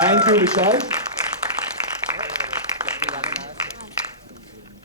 Thank you, Vishal.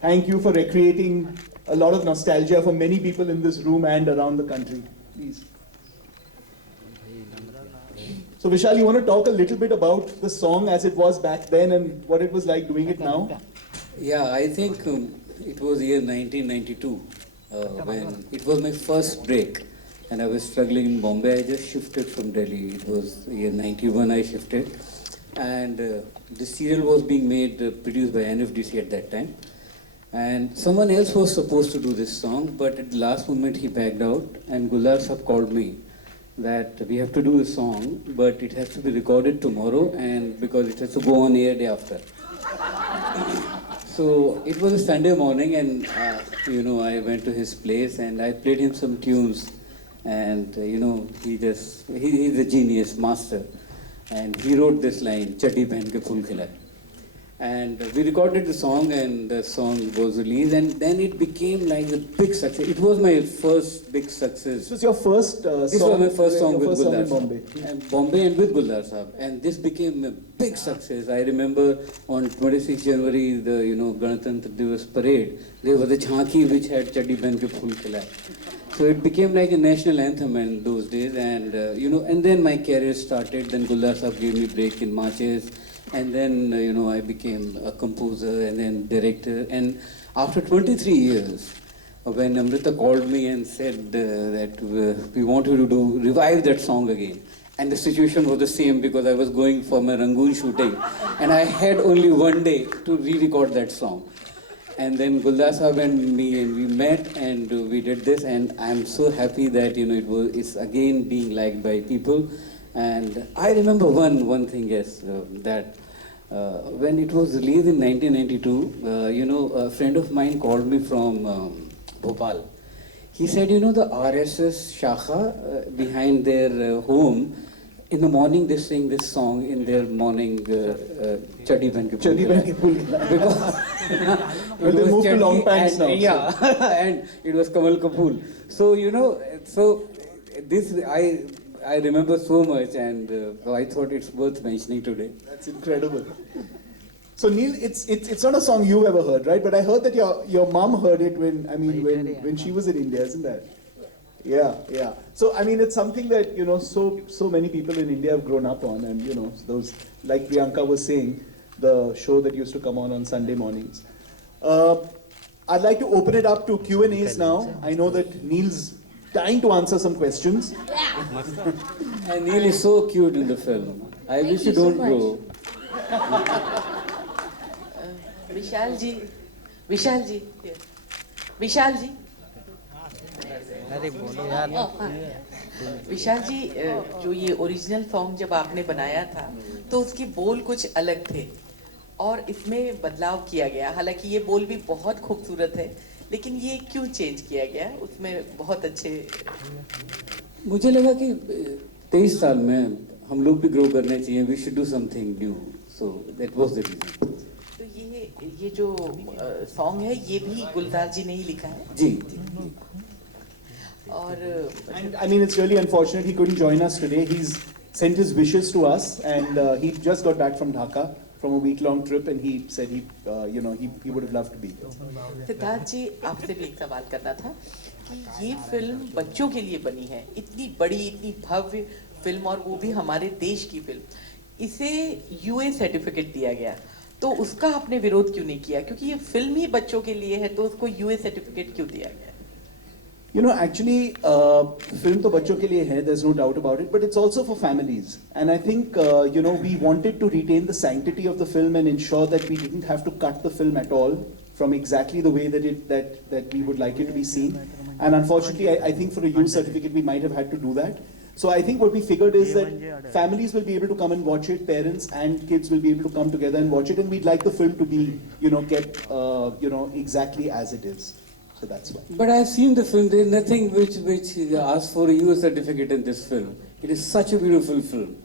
Thank you for recreating a lot of nostalgia for many people in this room and around the country. Please. So Vishal, you want to talk a little bit about the song as it was back then and what it was like doing it now? Yeah, I think it was year 1992 when it was my first break and I was struggling in Bombay. I just shifted from Delhi. It was year 91 I shifted and the serial was being made, produced by NFDC at that time. And someone else was supposed to do this song, but at the last moment he backed out and Gulzar Sahab called me that we have to do a song, but it has to be recorded tomorrow and because it has to go on air day after. So it was a Sunday morning and I went to his place and I played him some tunes and he's a genius, master. And he wrote this line, Chaddi Pehen Ke Phool Khilay. And we recorded the song and the song was released and then it became like a big success. It was my first big success. This was your first song? This was my first song with Gulzar Gulzar in Bombay. and Bombay and with Gulzar Sahab. And this became a big success. I remember on 26 January, the Ganatantra Divas parade, there was a jhanki which had Chaddi Pehen Ke Phool Khilay. So it became like a national anthem in those days and and then my career started. Then Gulzar Sahab gave me break in marches. And then, I became a composer and then director. And after 23 years, when Amrita called me and said that we want you to revive that song again. And the situation was the same because I was going for my Rangoon shooting. And I had only one day to re-record that song. And then Gulzar Sahab and me, and we met and we did this. And I'm so happy that, it's again being liked by people. And I remember one thing, yes, that when it was released in 1992, a friend of mine called me from Bhopal. He said, the RSS Shakha behind their home, in the morning they sing this song in their morning Chaddi Pehen Ke Phool Khilay. Because Well, they moved to long pants now. Yeah, and it was Kamal Kapoor. So, this I remember so much and I thought it's worth mentioning today. That's incredible. So Neil, it's not a song you've ever heard, right? But I heard that your mom heard it when she was in India, isn't that? Yeah. So it's something that so many people in India have grown up on, and those, like Priyanka was saying, the show that used to come on Sunday mornings. I'd like to open it up to Q&As now. I know that Neil's dying to answer some questions. And Neil is so cute in the film. I wish you don't grow. Vishal ji here. विशाल जी विशाल जी जो ये original song जब आपने बनाया था तो उसके बोल कुछ अलग थे और इसमें बदलाव किया गया. हालांकि ये बोल भी बहुत खूबसूरत है, लेकिन ये क्यों चेंज किया गया? उसमें बहुत अच्छे. मुझे लगा कि 23 साल में हम लोग भी ग्रो करने चाहिए. We should do something new. So that was the reason. तो ये जो सॉन्ग है ये भी गुलजार जी ने ही लिखा है? जी. और And it's really unfortunate he couldn't join us today. He's sent his wishes to us, and he just got back from Dhaka from a week-long trip, and he said he would have loved to be here. Siddharth जी, आपसे भी एक सवाल करना था कि ये film बच्चों के लिए बनी है, इतनी बड़ी, इतनी भव्य फिल्म, और वो भी हमारे देश की फिल्म. इसे यूए सर्टिफिकेट दिया गया, तो उसका आपने विरोध क्यों नहीं किया? क्योंकि ये फिल्म ही बच्चों के लिए है, तो उसको यूए सर्टिफिकेट क्यों दिया गया? Actually, film to bachcho ke liye hai, there's no doubt about it, but it's also for families. And I think, we wanted to retain the sanctity of the film and ensure that we didn't have to cut the film at all from exactly the way that we would like it to be seen. And unfortunately, I think for a youth certificate, we might have had to do that. So I think what we figured is that families will be able to come and watch it, parents and kids will be able to come together and watch it, and we'd like the film to be, kept, exactly as it is. So that's why. But I've seen the film. There's nothing which asks for a US certificate in this film. It is such a beautiful film.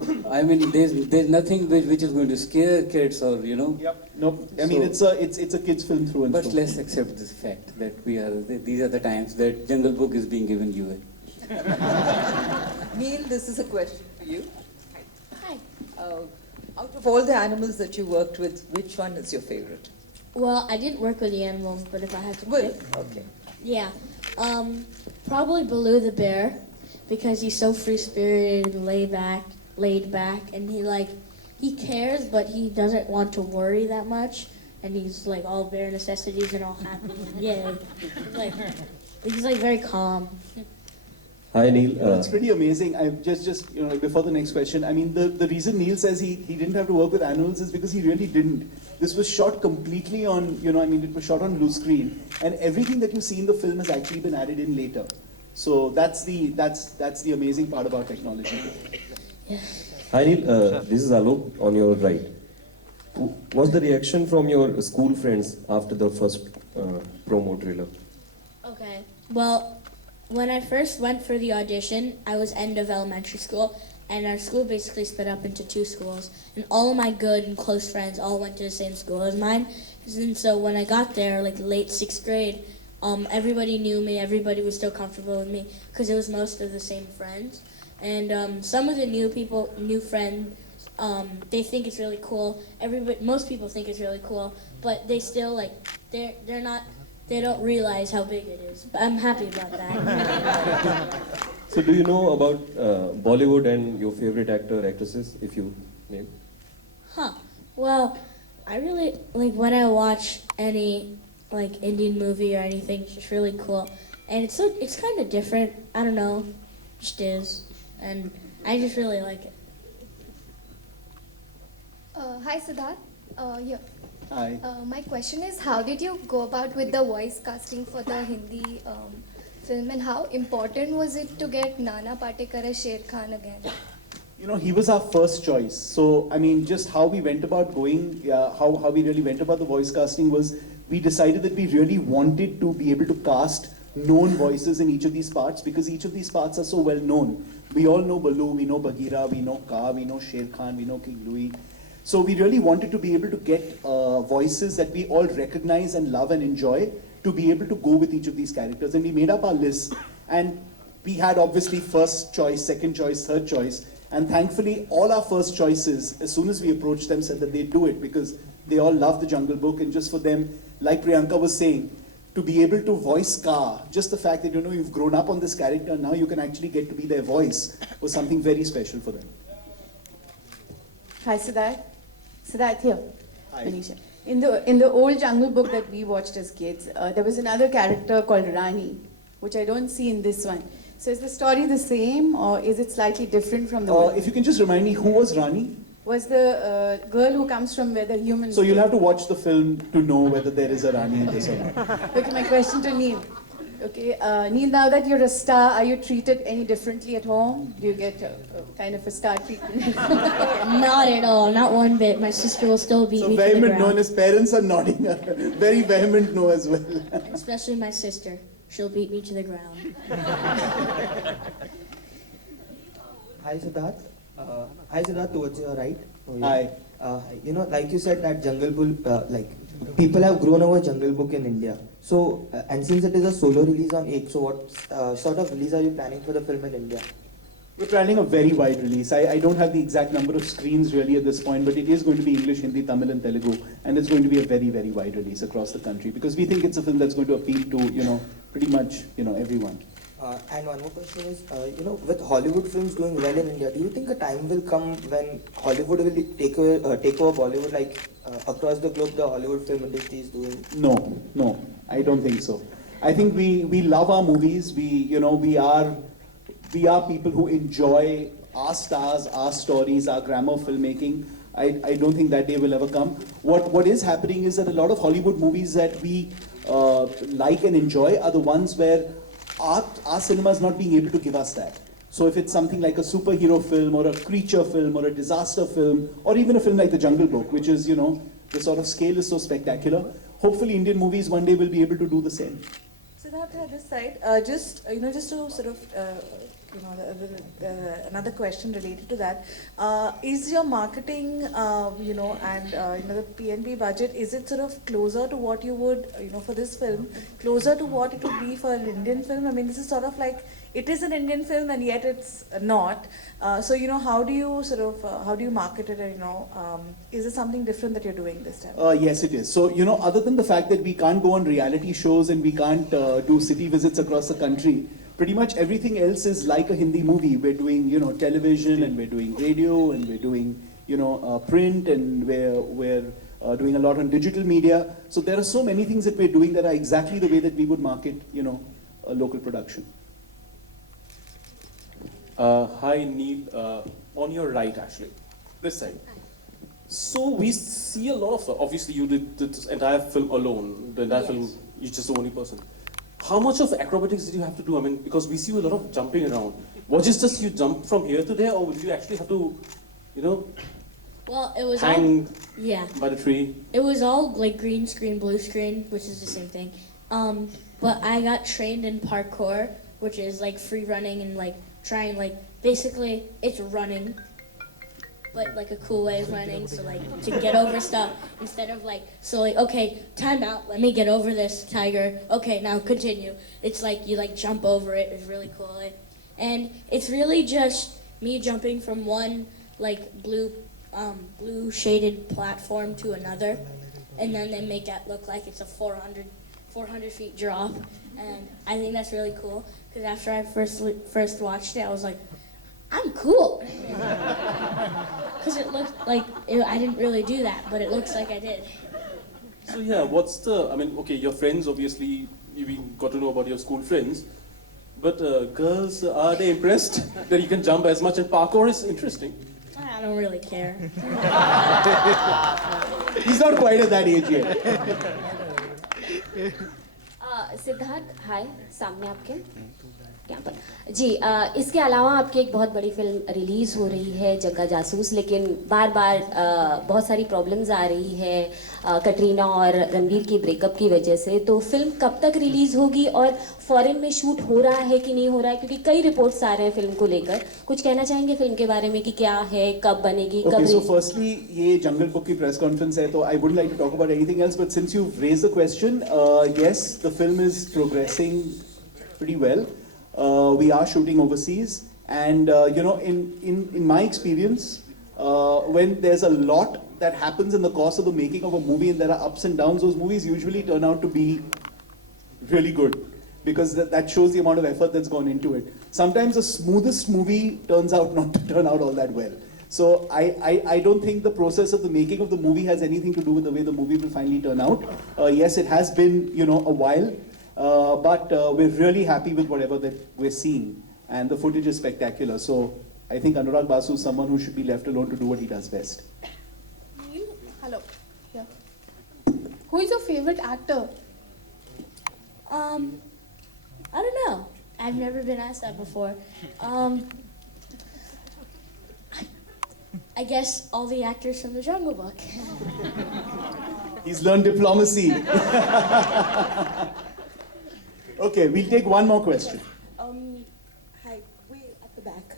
There's nothing which is going to scare kids or Yep. Nope. It's a kids film through and But through. let's accept this fact that these are the times that Jungle Book is being given UA. Neil, this is a question for you. Hi. Out of all the animals that you worked with, which one is your favorite? Well, I didn't work with the animals, but if I had to Well, pick, okay. yeah, probably Baloo the bear, because he's so free-spirited and laid back, and he cares, but he doesn't want to worry that much, and he's like all bare necessities and all happy. Yeah, he's like very calm. Hi Neil. It's pretty amazing. I just before the next question, I mean the reason Neil says he didn't have to work with animals is because he really didn't. This was shot completely on, it was shot on blue screen, and everything that you see in the film has actually been added in later. So that's the amazing part about technology. Hi Neil, this is Alok on your right. What's the reaction from your school friends after the first promo trailer? Okay. Well, when I first went for the audition, I was end of elementary school, and our school basically split up into two schools, and all of my good and close friends all went to the same school as mine. And so when I got there, like late 6th grade, everybody knew me, everybody was still comfortable with me, because it was most of the same friends. And some of the new friends, they think it's really cool. Most people think it's really cool, but they still they don't realize how big it is. But I'm happy about that. So do you know about Bollywood and your favorite actor, actresses, if you name? Well, I really like when I watch any Indian movie or anything. It's just really cool, and it's kind of different. I don't know, just is, and I just really like it. Hi Siddharth. Yeah. Hi. My question is, how did you go about with the voice casting for the Hindi film, and how important was it to get Nana Patekar as Sher Khan again? He was our first choice. So, I mean, just how we went about how we really went about the voice casting was, we decided that we really wanted to be able to cast known voices in each of these parts, because each of these parts are so well known. We all know Baloo, we know Bagheera, we know Kaa, we know Sher Khan, we know King Louis. So we really wanted to be able to get voices that we all recognize and love and enjoy to be able to go with each of these characters. And we made up our list, and we had obviously first choice, second choice, third choice. And thankfully, all our first choices, as soon as we approached them, said that they'd do it, because they all love the Jungle Book. And just for them, like Priyanka was saying, to be able to voice Kaa, just the fact that you've grown up on this character, now you can actually get to be their voice, was something very special for them. Hi, Siddharth. Siddharth here. Hi. Manisha. In the old Jungle Book that we watched as kids, there was another character called Rani, which I don't see in this one. So is the story the same, or is it slightly different from the one? If you can just remind me, who was Rani? Was the girl who comes from where the humans... So you'll have to watch the film to know whether there is a Rani in this or not. Okay, my question to Neil. Okay, Neil, now that you're a star, are you treated any differently at home? Do you get kind of a star treatment? Not at all, not one bit. My sister will still beat So me to the vehement no, ground. and his parents are nodding. Very vehement no as well. Especially my sister. She'll beat me to the ground. Hi Siddharth. Hi Siddharth, towards your right. Oh, yeah. Hi. Like you said that Jungle Book, people have grown over Jungle Book in India. So, and since it is a solo release on 8, so what sort of release are you planning for the film in India? We're planning a very wide release. I don't have the exact number of screens really at this point, but it is going to be English, Hindi, Tamil and Telugu, and it's going to be a very, very wide release across the country, because we think it's a film that's going to appeal to, pretty much, everyone. And one more question is, with Hollywood films doing well in India, do you think a time will come when Hollywood will take over Bollywood, like across the globe the Hollywood film industry is doing? No, I don't think so. I think we love our movies. We are people who enjoy our stars, our stories, our grammar filmmaking. I don't think that day will ever come. What is happening is that a lot of Hollywood movies that we like and enjoy are the ones where our cinema is not being able to give us that. So if it's something like a superhero film or a creature film or a disaster film, or even a film like The Jungle Book, which is, the sort of scale is so spectacular, hopefully Indian movies one day will be able to do the same. Siddharth, at this side, just to sort of, another question related to that, is your marketing, and the PNB budget, is it sort of closer to what you would, for this film, closer to what it would be for an Indian film? I mean, this is sort of like it is an Indian film and yet it's not. So you know, how do you sort of how do you market it? And, you know, is it something different that you're doing this time? Yes, it is. So, you know, other than the fact that we can't go on reality shows and we can't do city visits across the country, pretty much everything else is like a Hindi movie. We're doing, you know, television and we're doing radio and we're doing, you know, print and we're doing a lot on digital media. So there are so many things that we're doing that are exactly the way that we would market, you know, a local production. Hi Neil, on your right actually, this side. So we see a lot of, obviously you did this entire film alone, the entire film, you're just the only person. How much of acrobatics did you have to do? I mean, because we see a lot of jumping around. Was it just you jump from here to there, or did you actually have to, you know, Well, it was hang all, yeah. by the tree? It was all like green screen, blue screen, which is the same thing. But I got trained in parkour, which is like free running and like trying like basically it's running, but like a cool way of running. So like to get over stuff instead of like okay, time out. Let me get over this tiger. Okay, now continue. It's like you like jump over it. It's really cool, and it's really just me jumping from one like blue shaded platform to another, and then they make that look like it's a 400 feet drop, and I think that's really cool because after I first watched it, I was like, I'm cool, because it looked like I didn't really do that, but it looks like I did. So yeah, what's the, I mean, okay, your friends, obviously, we got to know about your school friends, but girls, are they impressed that you can jump as much, and parkour is interesting? I don't really care. He's not quite at that age yet. Siddharth हाय सामने आपके यहाँ पर जी इसके अलावा आपकी एक बहुत बड़ी फिल्म रिलीज़ हो रही है जग्गा जासूस, लेकिन बार बार बहुत सारी प्रॉब्लम्स आ रही है कटरीना और रणबीर की ब्रेकअप की वजह से, तो फिल्म कब तक रिलीज़ होगी और फॉरेन में शूट हो रहा है कि नहीं हो रहा है, क्योंकि कई रिपोर्ट्स आ रहे हैं फिल्म को लेकर, कुछ कहना चाहेंगे फिल्म के बारे में कि क्या है, कब बनेगी, कब? Okay, so firstly, ये जंगल बुक की प्रेस कॉन्फ्रेंस है, तो I wouldn't like to talk about anything else, but since you've raised the question, yes, the film is progressing pretty well. We are shooting overseas, and you know, in my experience, when there's a lot that happens in the course of the making of a movie and there are ups and downs, those movies usually turn out to be really good, because that shows the amount of effort that's gone into it. Sometimes the smoothest movie turns out not to turn out all that well. So I don't think the process of the making of the movie has anything to do with the way the movie will finally turn out. Yes, it has been, you know, a while, but we're really happy with whatever that we're seeing, and the footage is spectacular. So I think Anurag Basu is someone who should be left alone to do what he does best. Hello. Yeah. Who is your favorite actor? I don't know. I've never been asked that before. I guess all the actors from the Jungle Book. He's learned diplomacy. Okay, we'll take one more question. Hi, way at the back.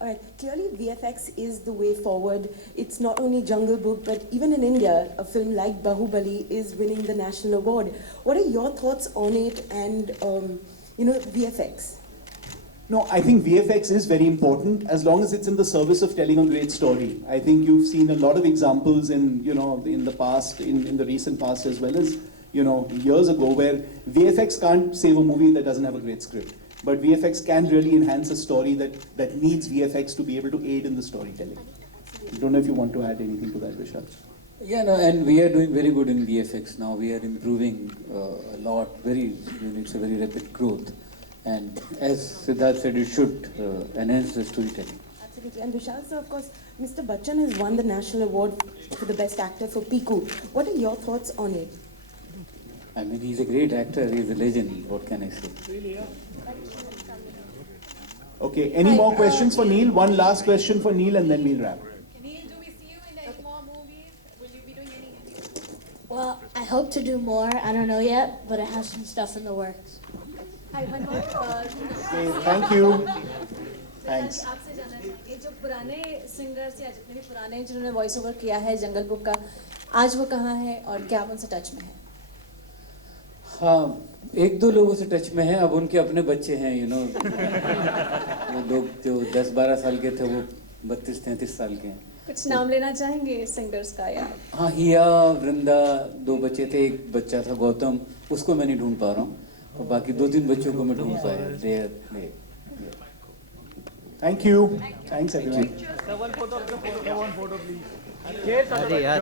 All right, clearly VFX is the way forward. It's not only Jungle Book, but even in India, a film like Bahubali is winning the national award. What are your thoughts on it and, you know, VFX? No, I think VFX is very important as long as it's in the service of telling a great story. I think you've seen a lot of examples in, you know, in the past, in the recent past, as well as, you know, years ago, where VFX can't save a movie that doesn't have a great script. But VFX can really enhance a story that needs VFX to be able to aid in the storytelling. I don't know if you want to add anything to that, Vishal. Yeah, no, and we are doing very good in VFX now. We are improving a lot. It's a very rapid growth. And as Siddharth said, it should enhance the storytelling. Absolutely. And Vishal sir, of course, Mr. Bachchan has won the national award for the best actor for Piku. What are your thoughts on it? I mean, he's a great actor. He's a legend. What can I say? Okay, any more questions for Neil? One last question for Neil and then we'll wrap. Neil, do we see you in any more movies? Will you be doing any? Well, I hope to do more. I don't know yet, but I have some stuff in the works. Hi, one more. Okay, thank you. Thanks. आपसे जानना है ये जो पुराने singers या जितने भी पुराने जिन्होंने वॉइस ओवर किया है जंगल बुक का, आज वो कहाँ है और क्या आप उनसे टच में है? हाँ, एक दो लोगों से टच में है, अब उनके अपने बच्चे हैं, यू नो। वो लोग जो 10-12 साल के थे वो 32-33 साल के हैं। कुछ नाम लेना चाहेंगे सिंगर्स का या? हाँ, हिया, वृंदा, 2 बच्चे थे, एक बच्चा था गौतम, उसको मैं नहीं ढूंढ पा रहा हूँ, और बाकी 2-3 बच्चों को मैं ढूंढ पाया। Thank you. Thanks everyone. अरे यार